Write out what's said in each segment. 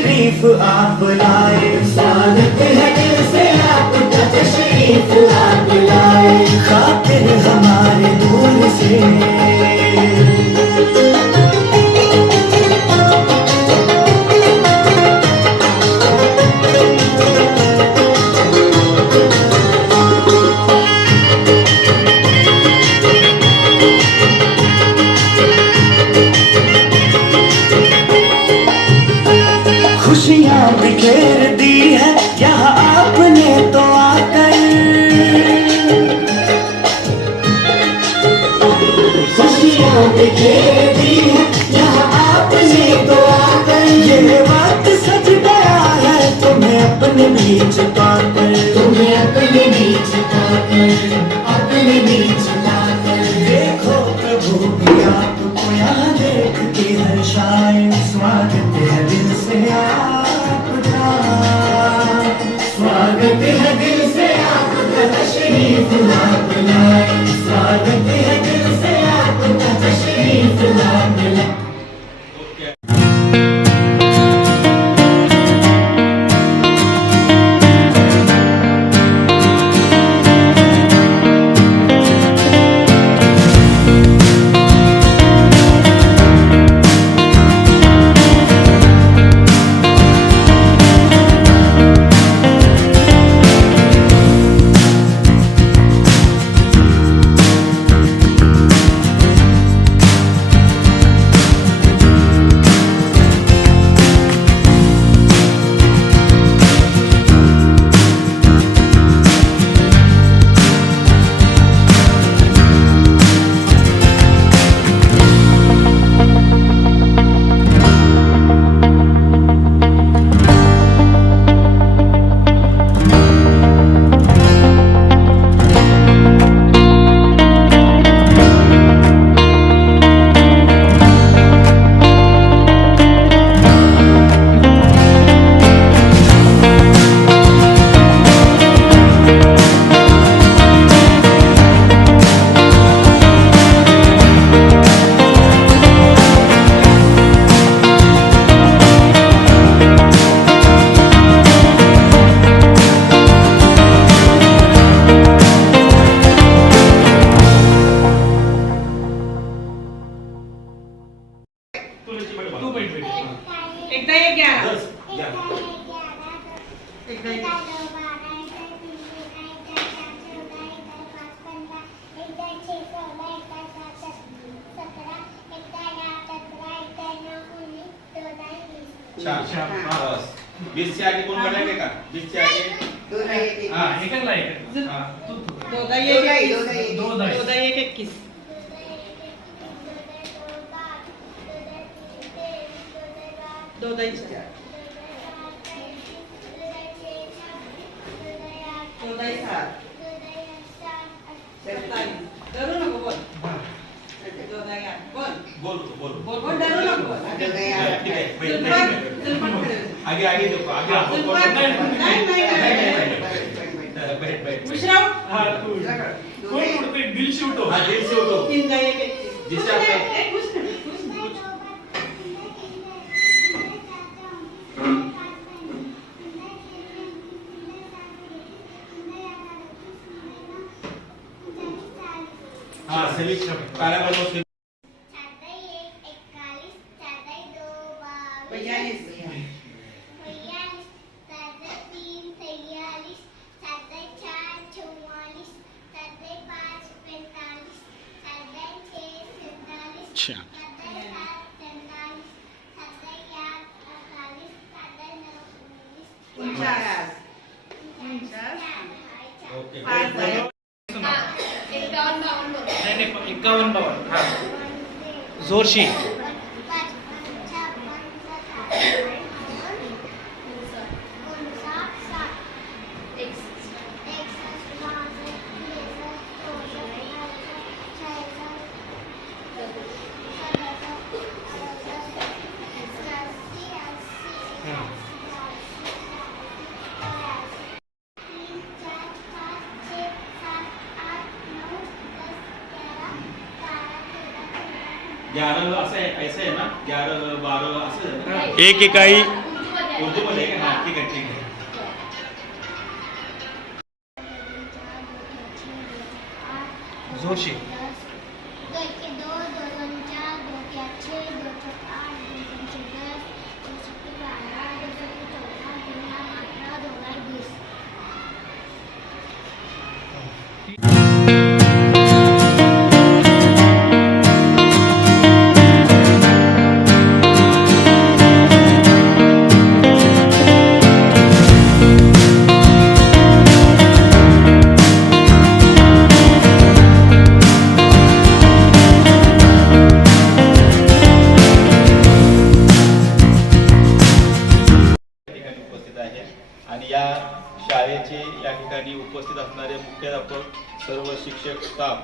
तारीफ आप लाए इंसानत है Let us believe the light, the light, start with the end. दोधईच्या दोधई सात सत्तावीस डरू नको बोल दोधई आठ बोल बोलतो बोल बोल बोल डरू नको बोल दोधई आठ ठीक आहे पहिले आगे आगे देखो आगे आपको बोल नाही नाही नाही मिश्राव हा कोण उडते दिल शिवतो हा दिल शिवतो तीन काय एक जिसे आपण एकावन्न बावन्न हा जोरशी Yeah. ग्यारह असं ऐसे है ना? ग्यारह बारह असं आहे ना? एक इकाई। उर्दू में का? ठीक है ठीक है। जोशी। शाळेचे या ठिकाणी उपस्थित असणारे मुख्याध्यापक सर्व शिक्षक स्टाफ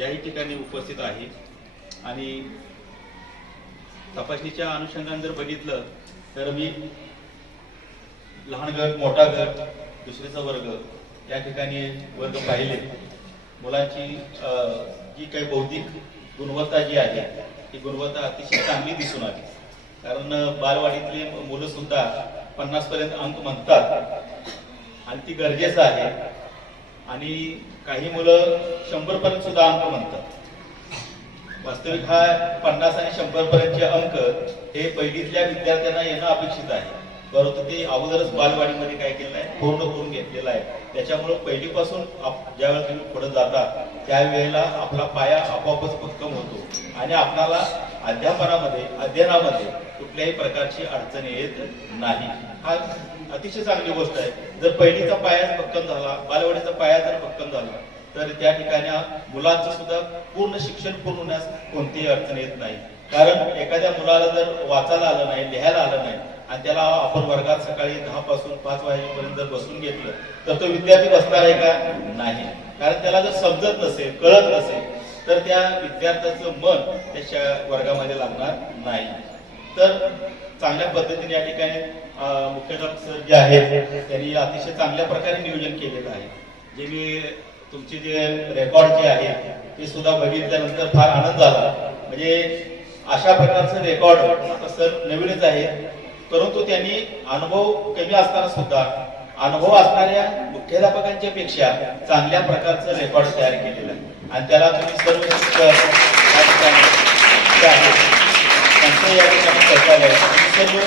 याही ठिकाणी उपस्थित आहे. आणि तपासणीच्या अनुषंगाने जर बघितलं तर मी लहान गट मोठा गट दुसरीचा वर्ग या ठिकाणी वर्ग पाहिले. मुलांची अं, जी काही बौद्धिक गुणवत्ता जी आहे ती गुणवत्ता अतिशय चांगली दिसून आली. कारण बालवाडीतले बालवाडीतली मुलं सुद्धा पन्नास पर्यंत अंक म्हणतात. आणि ती गरजेचं आहे. आणि काही मुलं शंभर पर्यंत सुद्धा अंक म्हणतात. वास्तविक हा पन्नास आणि शंभर पर्यंतचे अंक हे पहिलीतल्या विद्यार्थ्यांना येणं अपेक्षित आहे. परंतु ते अगोदरच बालवाडीमध्ये काय केलं आहे पूर्ण करून घेतलेलं आहे. त्याच्यामुळे पहिलीपासून ज्यावेळेला तुम्ही पुढे जाता त्यावेळेला आपला पाया आपोआपच भक्कम होतो. आणि आपणाला अध्यापनामध्ये अध्ययनामध्ये कुठल्याही प्रकारची अडचण येत नाही. हा अतिशय चांगली गोष्ट आहे. जर पहिलीचा पाया भक्कम झाला बालवाडीचा पाया जर भक्कम झाला तर त्या ठिकाणी मुलांचं सुद्धा पूर्ण शिक्षण पूर्ण होण्यास कोणतीही अडचण येत नाही. कारण एखाद्या मुलाला जर वाचायला आलं नाही लिहायला आलं नाही आणि त्याला आपण वर्गात सकाळी दहा पासून पाच वाजेपर्यंत जर बसून घेतलं तर तो विद्यार्थी बसणार आहे का? नाही. कारण त्याला जर समजत नसेल कळत नसेल तर त्या विद्यार्थ्याचं मन त्याच्या वर्गामध्ये लागणार नाही. तर चांगल्या पद्धतीने या ठिकाणी मुख्याध्यापक सर जे आहेत त्यांनी अतिशय चांगल्या प्रकारे नियोजन केलेलं आहे. जे मी तुमचे जे रेकॉर्ड जे आहे ते सुद्धा बघितल्यानंतर फार आनंद झाला. म्हणजे अशा प्रकारचं रेकॉर्ड सर नवीनच आहे. परंतु त्यांनी अनुभव कमी असताना सुद्धा अनुभव असणाऱ्या मुख्याध्यापकांच्या पेक्षा चांगल्या प्रकारचं रेकॉर्ड तयार केलेलं आहे. आणि त्याला तुम्ही सर्व शिक्षक या ठिकाणी त्यांचं या ठिकाणी सर्व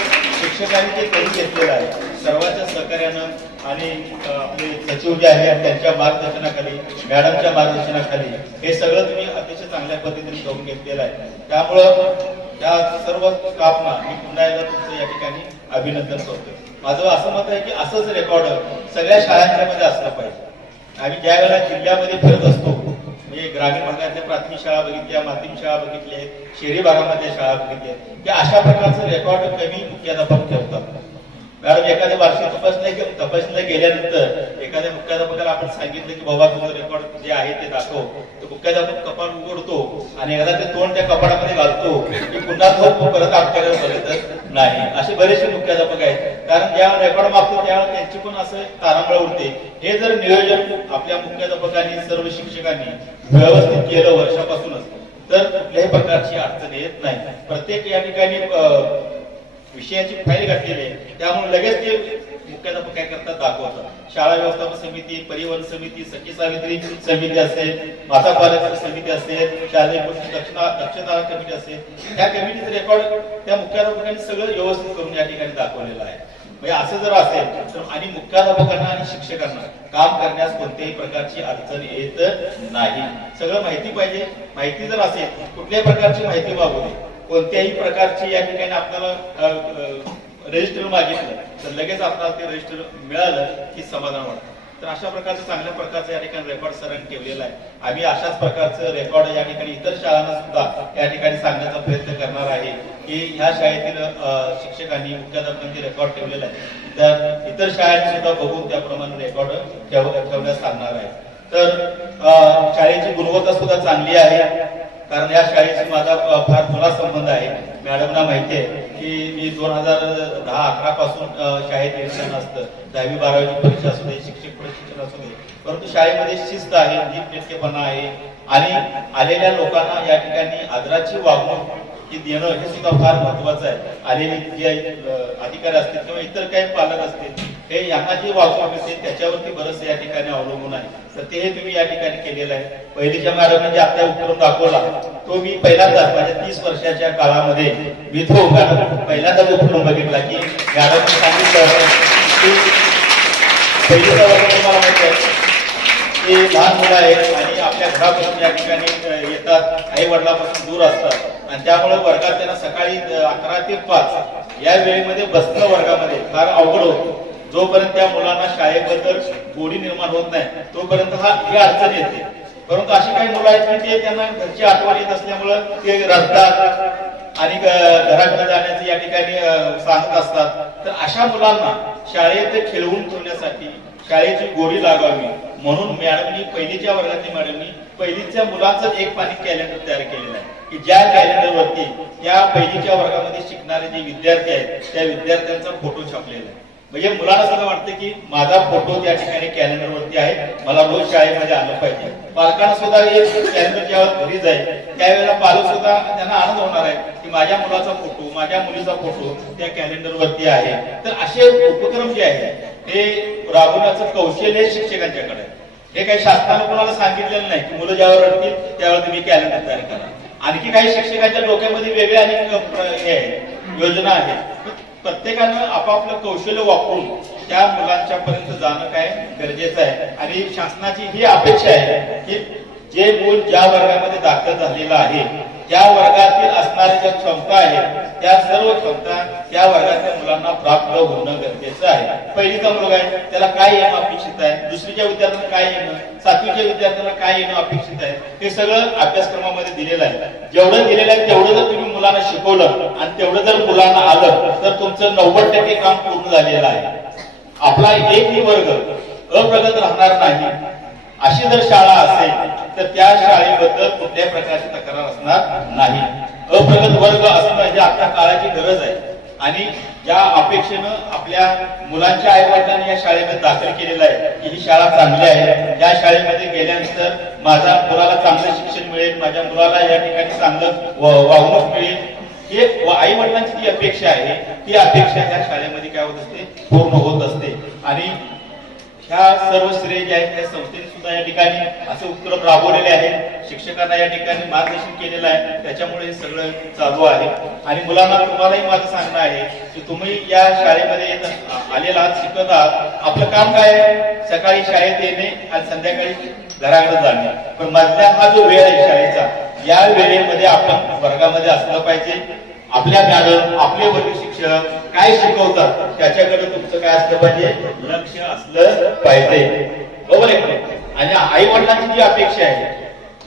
शिक्षकांनी ते करून घेतलेलं आहे. सर्वांच्या सहकार्यानं आणि आपले सचिव जे आहेत त्यांच्या मार्गदर्शनाखाली मॅडमच्या मार्गदर्शनाखाली हे सगळं तुम्ही अतिशय चांगल्या पद्धतीने करून घेतलेलं आहे. त्यामुळं त्या सर्व स्टाफना मी पुन्हा एकदा तुमचं या ठिकाणी अभिनंदन करतो माझं असं मत आहे की असंच रेकॉर्ड सगळ्या शाळांच्या मध्ये असलं पाहिजे. आम्ही ज्या वेळेला जिल्ह्यामध्ये फिरत असतो म्हणजे ग्रामीण भागातल्या प्राथमिक शाळा बघितल्या माध्यमिक शाळा बघितल्या आहेत शहरी भागामध्ये शाळा बघितल्या आहेत, की अशा प्रकारचं रेकॉर्ड कमी मुख्याध्यापक ठेवतात. कारण एखाद्या वार्षिक तपासण्या तपासणीला गेल्यानंतर एखाद्या मुख्याध्यापकाला आपण सांगितलं की बाबा तुझं रेकॉर्ड जे आहे ते दाखव. तर मुख्याध्यापक कपाट उघडतो आणि एखादा ते तोंड त्या कपाटामध्ये घालतो की पुन्हा तो परत आमच्याकडे बघतच नाही. असे बरेचसे मुख्याध्यापक आहेत. कारण ज्या रेकॉर्ड मागतो त्यावेळेला त्यांची पण असं तारांबळ उडते. हे जर नियोजन आपल्या मुख्याध्यापकांनी सर्व शिक्षकांनी व्यवस्थित केलं वर्षापासूनच तर कुठल्याही प्रकारची अडचण येत नाही. प्रत्येक या ठिकाणी विषयाची फाईल घातलेली आहे. त्यामुळे लगेच ते मुख्याध्यापक काय करतात दाखवतात. शाळा व्यवस्थापन समिती परिवहन समिती सखी सावित्री समिती असेल माता पालक समिती असेल शालेय दक्षिणा दक्षिणा कमिटी असेल त्या कमिटीचं रेकॉर्ड त्या मुख्याध्यापकांनी सगळं व्यवस्थित करून या ठिकाणी दाखवलेलं आहे. म्हणजे असं जर असेल तर आणि मुख्याध्यापकांना आणि शिक्षकांना काम करण्यास कोणत्याही प्रकारची अडचण येत नाही. सगळं माहिती पाहिजे. माहिती जर असेल कुठल्याही प्रकारची माहिती मागू नये. कोणत्याही प्रकारची या ठिकाणी आपल्याला रजिस्टर मागितलं तर लगेच आपल्याला ते रजिस्टर मिळालं की समाधान वाटतं. तर अशा प्रकारचं चांगल्या प्रकारचं या ठिकाणी रेकॉर्ड सरांनी ठेवलेला आहे. आम्ही अशाच प्रकारचं रेकॉर्ड या ठिकाणी इतर शाळांना सुद्धा या ठिकाणी सांगण्याचा प्रयत्न करणार आहे की ह्या शाळेतील शिक्षकांनी मुख्याध्यापकांनी रेकॉर्ड ठेवलेला आहे. तर इतर शाळांनी सुद्धा बघून त्याप्रमाणे रेकॉर्ड ठेवण्यास सांगणार आहे. तर शाळेची गुणवत्ता सुद्धा चांगली आहे. कारण या शाळेशी माझा फार थोडा संबंध आहे. मॅडमना माहिती आहे की मी दोन हजार दहा अकरा पासून शाळेत येणं असतं. दहावी बारावीची परीक्षा असू दे शिक्षक प्रशिक्षण असू दे. परंतु शाळेमध्ये शिस्त आहे नीटनेटकेपणा आहे. आणि आलेल्या लोकांना या ठिकाणी आदराची वागणूक ही देणं हे सुद्धा फार महत्वाचं आहे. आलेले जे अधिकारी असतील किंवा इतर काही पालक असतील हे यांना जी वागणूक असेल त्याच्यावरती बरंच या ठिकाणी अवलंबून आहे. तर ते तुम्ही या ठिकाणी केलेलं आहे. पहिलीच्या मॅडमने जे आता उपक्रम दाखवला. तो मी पहिल्यांदाच माझ्या तीस वर्षाच्या काळामध्ये मी तो पहिल्यांदाच उपक्रम बघितला की मॅडमने सांगितलं पहिलीचा वर्ग तुम्हाला माहिती आहे ते लहान मुलं आहेत आणि आपल्या घरापासून या ठिकाणी येतात. आई वडिलापासून दूर असतात. आणि त्यामुळे वर्गात त्यांना सकाळी अकरा ते पाच या वेळेमध्ये बसणं वर्गामध्ये फार अवघड होतं. जोपर्यंत त्या मुलांना शाळेबद्दल गोडी निर्माण होत नाही तोपर्यंत हा ही अडचण येते. परंतु अशी काही मुलं आहेत की ते त्यांना घरची आठवण येत असल्यामुळं ते रडतात आणि घराकडे जाण्याचे या ठिकाणी सांगत असतात. तर अशा मुलांना शाळेत खेळवून ठेवण्यासाठी शाळेची गोडी लागावी. म्हणून मॅडमनी पहिलीच्या वर्गातली मॅडमनी पहिलीच्या मुलांचं एक पाणी कॅलेंडर तयार केलेलं आहे. की ज्या कॅलेंडरवरती त्या पहिलीच्या वर्गामध्ये शिकणारे जे विद्यार्थी आहेत त्या विद्यार्थ्यांचा फोटो छापलेला आहे. म्हणजे मुलांना सुद्धा वाटतं की माझा फोटो त्या ठिकाणी कॅलेंडर वरती आहे. मला रोज शाळेमध्ये आलं पाहिजे. पालकांना सुद्धा एक कॅलेंडर जेव्हा घरी जाईल त्यावेळेला पालक सुद्धा त्यांना आनंद होणार आहे की माझ्या मुलाचा फोटो माझ्या मुलीचा फोटो त्या कॅलेंडर वरती आहे. तर असे उपक्रम जे आहेत ते राबवण्याचं कौशल्य शिक्षकांच्याकडे हे काही शासनानं कोणाला सांगितलेलं नाही की मुलं ज्यावर रडतील त्यावर तुम्ही कॅलेंडर तयार करा. आणखी काही शिक्षकांच्या डोक्यामध्ये वेगळे अनेक हे आहेत योजना आहेत. प्रत्येकानं आपापलं कौशल्य वापरून त्या मुलांच्या पर्यंत जाणं काय गरजेचं आहे. आणि शासनाची ही अपेक्षा आहे की जे मूल ज्या वर्गामध्ये दाखल झालेलं आहे त्या वर्गातील असणाऱ्या ज्या क्षमता आहेत त्या सर्व क्षमता त्या वर्गातल्या मुलांना प्राप्त होणं गरजेचं आहे. पहिलीचा मुलगा आहे त्याला काय येणं अपेक्षित आहे? दुसरीच्या विद्यार्थ्यांना काय येणं? सातवीच्या विद्यार्थ्यांना काय येणं अपेक्षित आहे? हे सगळं अभ्यासक्रमामध्ये दिलेलं आहे. जेवढं दिलेलं आहे तेवढं जर तुम्ही मुलांना शिकवलं आणि तेवढं जर मुलांना आलं तर तुमचं नव्वद टक्के काम पूर्ण झालेलं आहे. आपला एकही वर्ग अप्रगत राहणार नाही. अशी जर शाळा असेल तर त्या शाळेबद्दल कुठल्याही प्रकारची तक्रार असणार नाही. अप्रगत वर्ग असणं ही आता काळाची गरज आहे. आणि ज्या अपेक्षेनं आपल्या मुलांच्या आई वडिलांनी या शाळेमध्ये दाखल केलेलं आहे की ही शाळा चांगली आहे. या शाळेमध्ये गेल्यानंतर माझ्या मुलाला चांगलं शिक्षण मिळेल माझ्या मुलाला या ठिकाणी चांगलं व- वागणूक मिळेल. हे आई वडिलांची जी अपेक्षा आहे ती अपेक्षा या शाळेमध्ये काय होत असते? पूर्ण होत असते. आणि ह्या सर्व श्रेय जे आहेत त्या संस्थेने सुद्धा या ठिकाणी असे उपक्रम राबवलेले आहेत. शिक्षकांना या ठिकाणी मार्गदर्शन केलेलं आहे. त्याच्यामुळे हे सगळं चालू आहे. आणि मुलांना तुम्हालाही माझं सांगणं आहे की तुम्ही या शाळेमध्ये येत आलेला आहात शिकत आहात. आपलं काम काय आहे? सकाळी शाळेत येणे आणि संध्याकाळी घराकडे जाणे. पण मधल्या हा जो वेळ आहे शाळेचा या वेळेमध्ये आपण वर्गामध्ये असलं पाहिजे. आपल्या मॅडम आपले वडील शिक्षक काय शिकवतात त्याच्याकडे तुमचं काय असलं पाहिजे? लक्ष असलं पाहिजे. बरोबर आहे आणि आई वडिलांची जी अपेक्षा आहे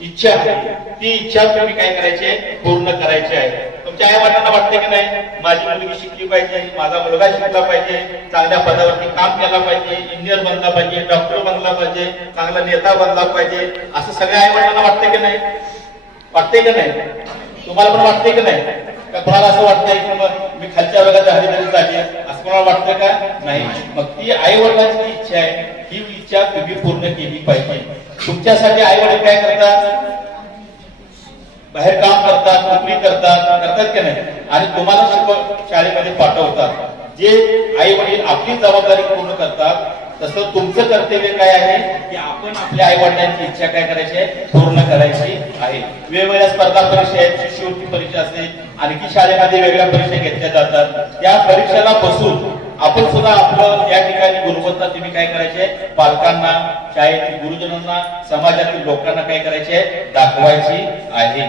इच्छा आहे ती इच्छा तुम्ही काय करायची? पूर्ण करायची आहे. तुमच्या आई वडिलांना वाटतं की नाही माझी मुलगी शिकली पाहिजे माझा मुलगा शिकला पाहिजे चांगल्या पदावरती काम केला पाहिजे इंजिनियर बनला पाहिजे डॉक्टर बनला पाहिजे चांगला नेता बनला पाहिजे असं सगळ्या आई वडिलांना वाटतं की नाही? वाटते की नाही? तुम्हाला पण वाटते की नाही? का कोणाला असं वाटतंय की मग मी खालच्या वर्गात हरी तरी जागे असं कोणाला वाटतं का? नाही. मग ती आई वडिलांची इच्छा आहे. ही इच्छा तुम्ही पूर्ण केली पाहिजे. तुमच्यासाठी आई वडील काय करतात? बाहेर काम करतात नोकरी करतात. करतात की नाही? आणि तुम्हाला शाळेमध्ये पाठवतात. जे आई वडील आपली जबाबदारी पूर्ण करतात तसं तुमचं कर्तव्य काय आहे? की आपण आपल्या आई वडिलांची इच्छा काय करायची? आहे पूर्ण करायची आहे. वेगवेगळ्या स्पर्धा परीक्षा आहेत शिष्यवृत्ती परीक्षा असते आणखी शाळेमध्ये वेगळ्या परीक्षा घेतल्या जातात. त्या परीक्षेला बसून आपण सुद्धा आपलं या ठिकाणी गुणवत्ता तुम्ही काय करायचे? पालकांना शाळेतील गुरुजनांना समाजातील लोकांना काय करायचे? दाखवायची आहे.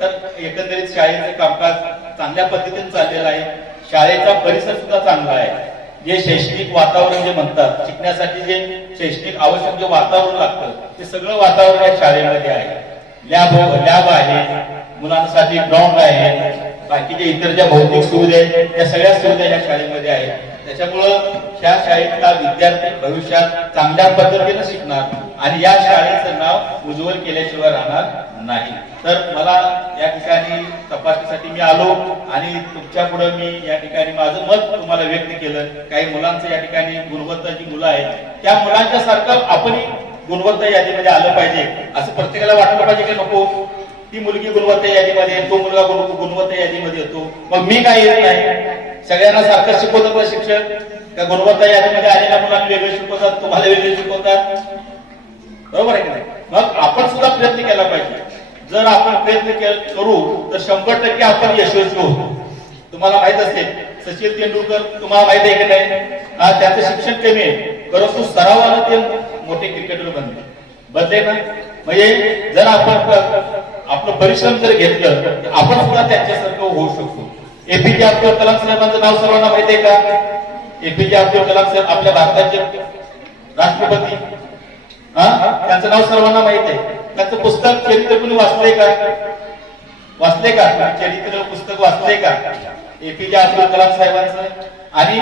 तर एकंदरीत शाळेचं कामकाज चांगल्या पद्धतीने चाललेलं आहे. शाळेचा परिसर सुद्धा चांगला आहे. जे शैक्षणिक वातावरण जे म्हणतात शिकण्यासाठी जे शैक्षणिक आवश्यक जे वातावरण लागतं ते सगळं वातावरण या शाळेमध्ये आहे. लॅब लॅब हो, आहे मुलांसाठी ग्राउंड आहे बाकीच्या इतर ज्या भौतिक सुविधा आहेत त्या सगळ्या सुविधा या शाळेमध्ये आहेत. त्याच्यामुळं ह्या शाळेतला विद्यार्थी भविष्यात चांगल्या पद्धतीनं शिकणार आणि या शाळेचं नाव उज्ज्वल केल्याशिवाय राहणार नाही. तर मला या ठिकाणी तपासणीसाठी मी आलो आणि तुमच्यापुढे मी या ठिकाणी माझं मत तुम्हाला व्यक्त केलं. काही मुलांचं या ठिकाणी गुणवत्ता जी मुलं आहेत. त्या मुलांच्या सारखं आपण गुणवत्ता यादीमध्ये आलं पाहिजे. असं प्रत्येकाला वाटलं पाहिजे की नको. ती मुलगी गुणवत्ता यादीमध्ये तो मुलगा गुणवत्ता यादीमध्ये येतो. मग मी काय येत नाही? सगळ्यांना सारखं शिकवतात का शिक्षक. का गुणवत्ता यादीमध्ये आलेल्या मुलांना वेगळे शिकवतात तुम्हाला वेगळे शिकवतात. बरोबर आहे की नाही? मग आपण सुद्धा प्रयत्न केला पाहिजे. जर आपण प्रयत्न के- करू तर शंभर टक्के आपण यशस्वी होतो तुम्हाला माहीत असेल सचिन तेंडुलकर तुम्हाला माहीत आहे की नाही? त्याचं शिक्षण कमी आहे. परंतु सरावानं ते मोठे क्रिकेटर बनले. बनले ना? म्हणजे जर आपण आपलं परिश्रम जर घेतलं तर आपण सुद्धा त्यांच्यासारखं होऊ शकतो. एपीजे अब्दुल कलाम साहेबांचं नाव सर्वांना माहिती आहे का? एपीजे अब्दुल कलाम साहेब आपल्या भारताचे राष्ट्रपती. हा? त्यांचं नाव सर्वांना माहीत आहे. त्यांचं पुस्तक चरित्र कुणी वाचलंय का? वाचले का? चरित्र पुस्तक वाचलंय का? एपीजे अब्दुल कलाम साहेबांचं आणि